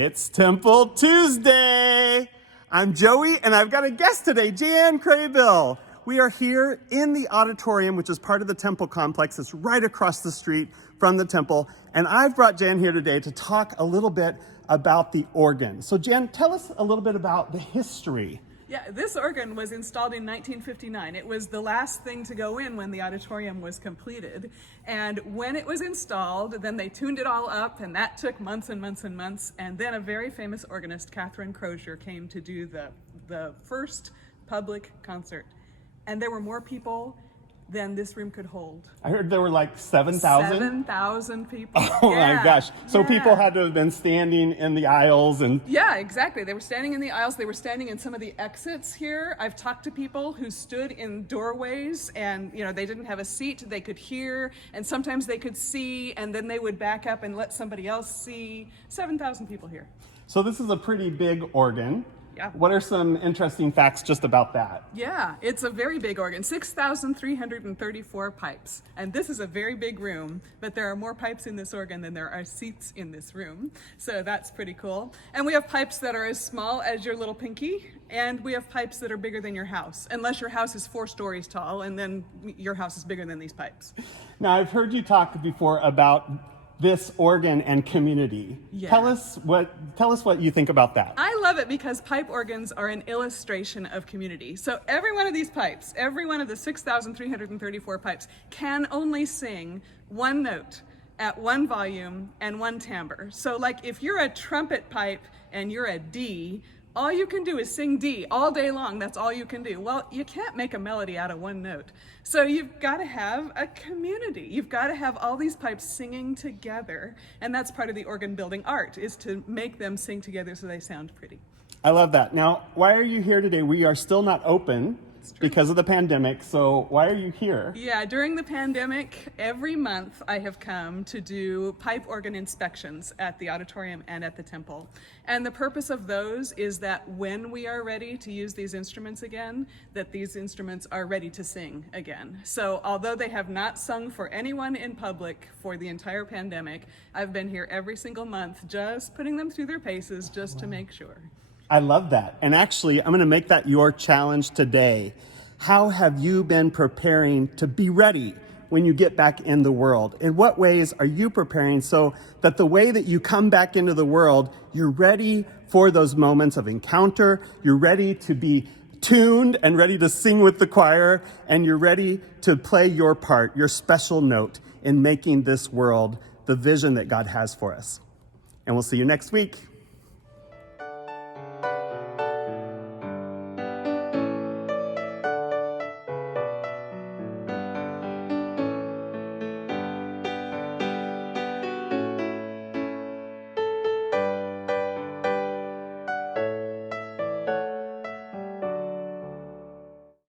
It's Temple Tuesday. I'm Joey, and I've got a guest today, Jan Kraybill. We are here in the Auditorium, which is part of the temple complex. It's right across the street from the temple. And I've brought Jan here today to talk a little bit about the organ. So Jan, tell us a little bit about the history. Yeah, this organ was installed in 1959. It was the last thing to go in when the auditorium was completed. And when it was installed, then they tuned it all up, and that took months and months and months. And then a very famous organist, Catherine Crozier, came to do the first public concert. And there were more people than this room could hold. I heard there were like 7,000? 7,000 people. Oh yeah. my gosh. So yeah. people had to have been standing in the aisles and... Yeah, exactly. They were standing in the aisles. They were standing in some of the exits here. I've talked to people who stood in doorways and, they didn't have a seat. They could hear, and sometimes they could see, and then they would back up and let somebody else see. 7,000 people here. So this is a pretty big organ. Yeah. What are some interesting facts just about that? Yeah, it's a very big organ, 6,334 pipes. And this is a very big room, but there are more pipes in this organ than there are seats in this room. So that's pretty cool. And we have pipes that are as small as your little pinky, and we have pipes that are bigger than your house, unless your house is 4 stories tall, and then your house is bigger than these pipes. Now, I've heard you talk before about this organ and community. Yeah. Tell us what you think about that. I love it because pipe organs are an illustration of community. So every one of these pipes, every one of the 6,334 pipes can only sing one note at one volume and one timbre. So like if you're a trumpet pipe and you're a D, all you can do is sing D all day long. That's all you can do. Well, you can't make a melody out of one note. So you've got to have a community. You've got to have all these pipes singing together. And that's part of the organ building art, is to make them sing together so they sound pretty. I love that. Now, why are you here today? We are still not open because of the pandemic. So why are you here? Yeah, during the pandemic, every month I have come to do pipe organ inspections at the auditorium and at the temple. And the purpose of those is that when we are ready to use these instruments again, that these instruments are ready to sing again. So although they have not sung for anyone in public for the entire pandemic, I've been here every single month just putting them through their paces just to make sure. I love that. And actually, I'm going to make that your challenge today. How have you been preparing to be ready when you get back in the world? In what ways are you preparing so that the way that you come back into the world, you're ready for those moments of encounter, you're ready to be tuned and ready to sing with the choir, and you're ready to play your part, your special note in making this world the vision that God has for us. And we'll see you next week.